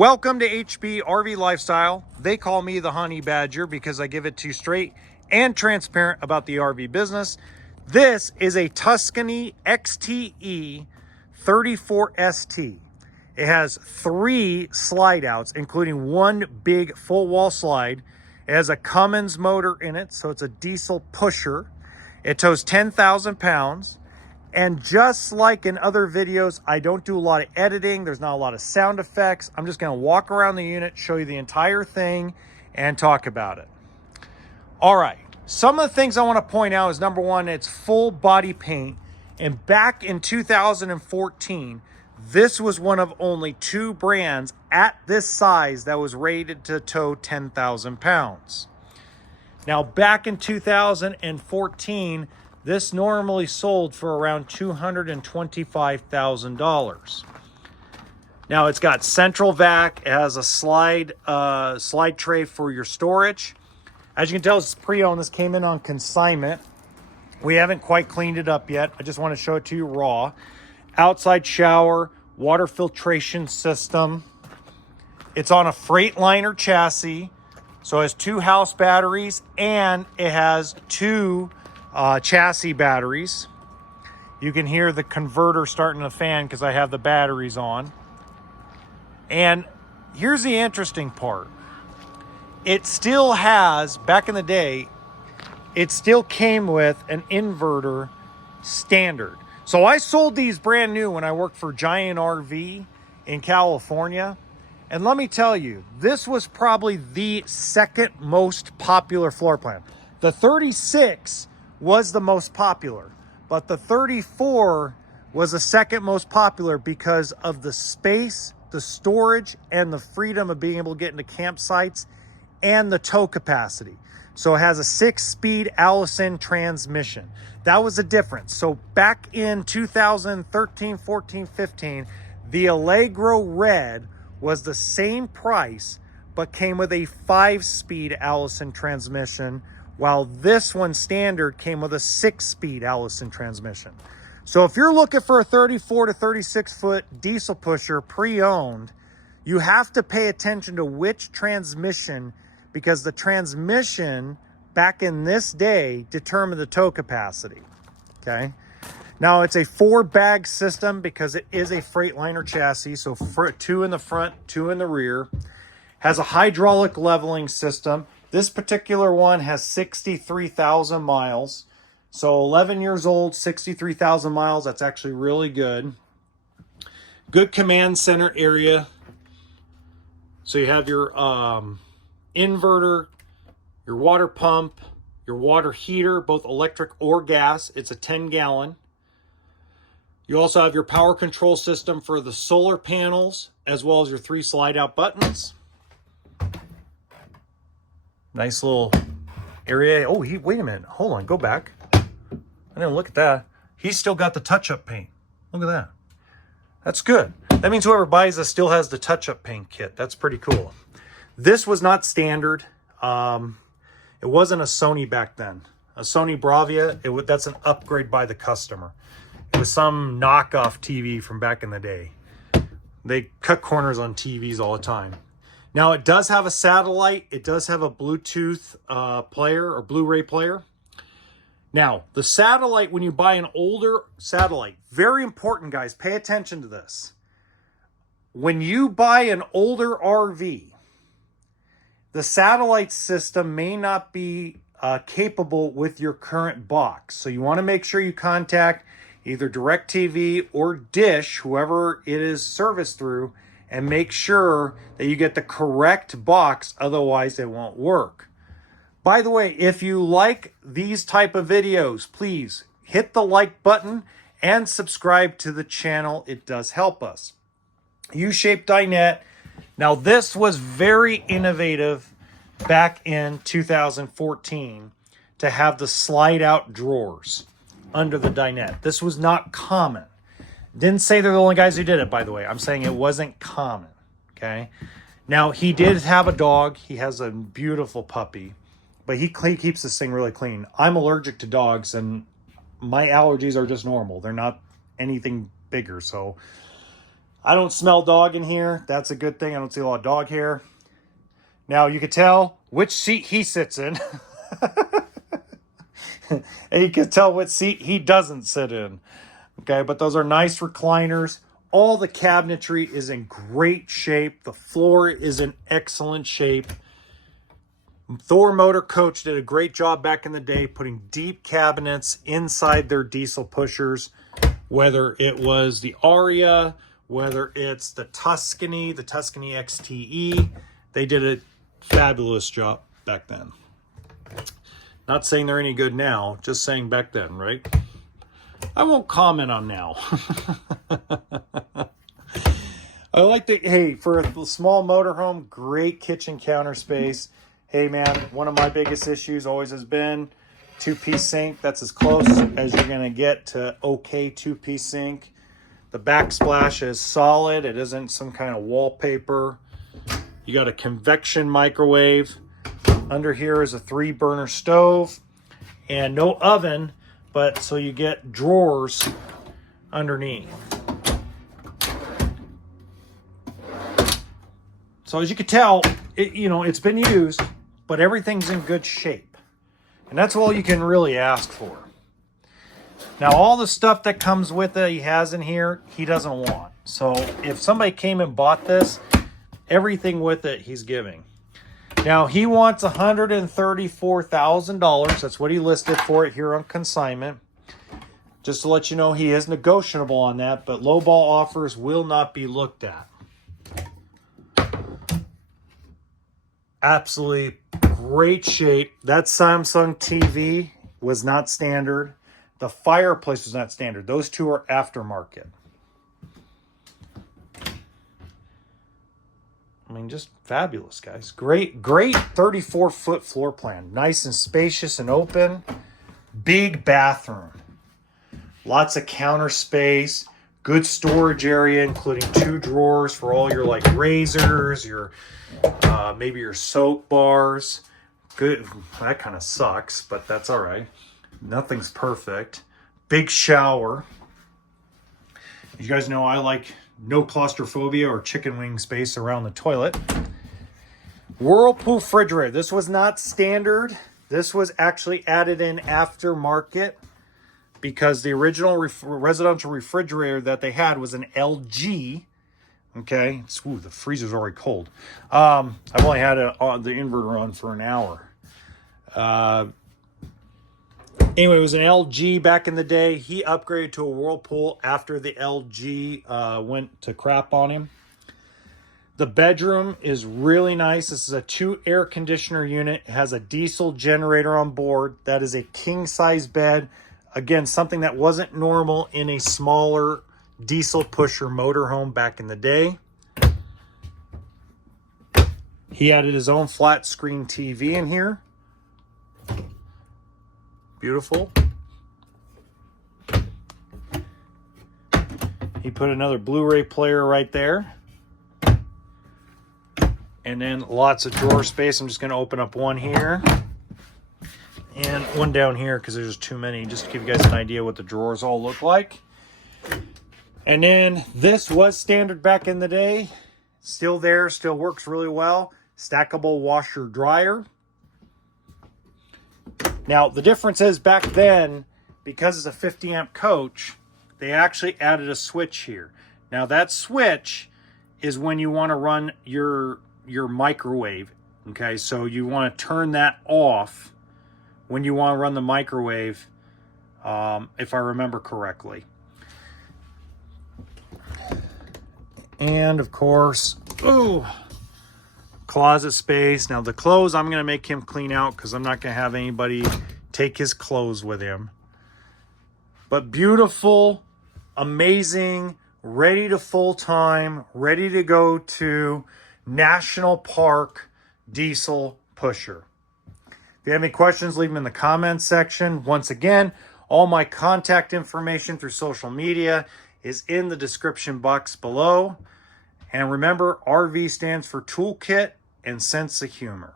Welcome to HB RV Lifestyle. They call me the Honey Badger because I give it to you straight and transparent about the RV business. This is a Tuscany XTE 34ST. It has 3 slide outs, including one big full wall slide. It has a Cummins motor in it, so it's a diesel pusher. It tows 10,000 pounds. And just like in other videos, I don't do a lot of editing. There's not a lot of sound effects. I'm just going to walk around the unit, show you the entire thing, and talk about it. All right. Some of the things I want to point out is, number one, it's full body paint. And back in 2014, this was one of only 2 brands at this size that was rated to tow 10,000 pounds. Now, back in 2014, this normally sold for around $225,000. Now, it's got central vac. It has a slide tray for your storage. As you can tell, it's pre-owned. This came in on consignment. We haven't quite cleaned it up yet. I just want to show it to you raw. Outside shower, water filtration system. It's on a Freightliner chassis. So it has 2 house batteries and it has 2 chassis batteries. You can hear the converter starting to fan because I have the batteries on. And here's the interesting part. It still has, back in the day, it still came with an inverter standard. So I sold these brand new when I worked for Giant RV in California. And let me tell you, this was probably the second most popular floor plan. The 36 was the most popular, but the 34 was the second most popular because of the space, the storage, and the freedom of being able to get into campsites and the tow capacity. So it has a 6-speed Allison transmission. That was the difference. So back in 2013, 14, 15, the Allegro Red was the same price, but came with a 5-speed Allison transmission, while this one standard came with a 6-speed Allison transmission. So if you're looking for a 34 to 36 foot diesel pusher pre-owned, you have to pay attention to which transmission, because the transmission back in this day determined the tow capacity. Okay. Now it's a 4-bag system because it is a Freightliner chassis. So 2 in the front, 2 in the rear. Has a hydraulic leveling system. This particular one has 63,000 miles. So 11 years old, 63,000 miles. That's actually really good. Good command center area. So you have your inverter, your water pump, your water heater, both electric or gas. It's a 10-gallon. You also have your power control system for the solar panels, as well as your 3 slide-out buttons. Nice little area. Oh, wait a minute. Hold on. Go back. I didn't look at that. He's still got the touch-up paint. Look at that. That's good. That means whoever buys this still has the touch-up paint kit. That's pretty cool. This was not standard. It wasn't a Sony back then. A Sony Bravia, that's an upgrade by the customer. It was some knockoff TV from back in the day. They cut corners on TVs all the time. Now, it does have a satellite. It does have a Bluetooth player or Blu-ray player. Now, the satellite, when you buy an older satellite, very important, guys, pay attention to this. When you buy an older RV, the satellite system may not be capable with your current box. So you want to make sure you contact either DirecTV or Dish, whoever it is serviced through, and make sure that you get the correct box, otherwise it won't work. By the way, if you like these type of videos, please hit the like button and subscribe to the channel. It does help us. U-shaped dinette. Now, this was very innovative back in 2014 to have the slide-out drawers under the dinette. This was not common. Didn't say they're the only guys who did it, by the way. I'm saying it wasn't common, okay? Now, he did have a dog. He has a beautiful puppy, but he keeps this thing really clean. I'm allergic to dogs, and my allergies are just normal. They're not anything bigger, so I don't smell dog in here. That's a good thing. I don't see a lot of dog hair. Now you can tell which seat he sits in. And you can tell what seat he doesn't sit in. Okay, but those are nice recliners. All the cabinetry is in great shape. The floor is in excellent shape. Thor Motor Coach did a great job back in the day putting deep cabinets inside their diesel pushers, whether it was the Aria, whether it's the Tuscany XTE. They did a fabulous job back then. Not saying they're any good now, just saying back then, right? I won't comment on now. I like the, hey, for a small motorhome, great kitchen counter space. Hey man, one of my biggest issues always has been two-piece sink. That's as close as you're gonna get to okay two-piece sink. The backsplash is solid. It isn't some kind of wallpaper. You got a convection microwave. Under here is a 3-burner stove and no oven, but so you get drawers underneath. So as you can tell, it's been used, but everything's in good shape. And that's all you can really ask for. Now, all the stuff that comes with it, he has in here, he doesn't want. So if somebody came and bought this, everything with it, he's giving. Now, he wants $134,000. That's what he listed for it here on consignment. Just to let you know, he is negotiable on that, but lowball offers will not be looked at. Absolutely great shape. That Samsung TV was not standard. The fireplace was not standard. Those two are aftermarket. I mean, just fabulous, guys. Great 34-foot floor plan. Nice and spacious and open. Big bathroom. Lots of counter space. Good storage area, including 2 drawers for all your like razors, your maybe your soap bars. Good. That kind of sucks, but that's all right. Nothing's perfect. Big shower. You guys know I like no claustrophobia or chicken wing space around the toilet. Whirlpool refrigerator. This was not standard. This was actually added in aftermarket because the original residential refrigerator that they had was an LG. Okay. Ooh, the freezer's already cold. I've only had the inverter on for an hour. Anyway, it was an LG back in the day. He upgraded to a Whirlpool after the LG went to crap on him. The bedroom is really nice. This is a 2 air conditioner unit. It has a diesel generator on board. That is a king size bed. Again, something that wasn't normal in a smaller diesel pusher motorhome back in the day. He added his own flat screen TV in here. Beautiful. He put another Blu-ray player right there. And then lots of drawer space. I'm just going to open up one here. And one down here because there's just too many. Just to give you guys an idea what the drawers all look like. And then this was standard back in the day. Still there. Still works really well. Stackable washer dryer. Now, the difference is back then, because it's a 50 amp coach, they actually added a switch here. Now, that switch is when you want to run your microwave. Okay, so you want to turn that off when you want to run the microwave, if I remember correctly. And, of course, closet space. Now the clothes I'm going to make him clean out because I'm not going to have anybody take his clothes with him. But beautiful, amazing, ready to full-time, ready to go to National Park diesel pusher. If you have any questions, leave them in the comments section. Once again, all my contact information through social media is in the description box below. And remember, RV stands for toolkit and sense of humor.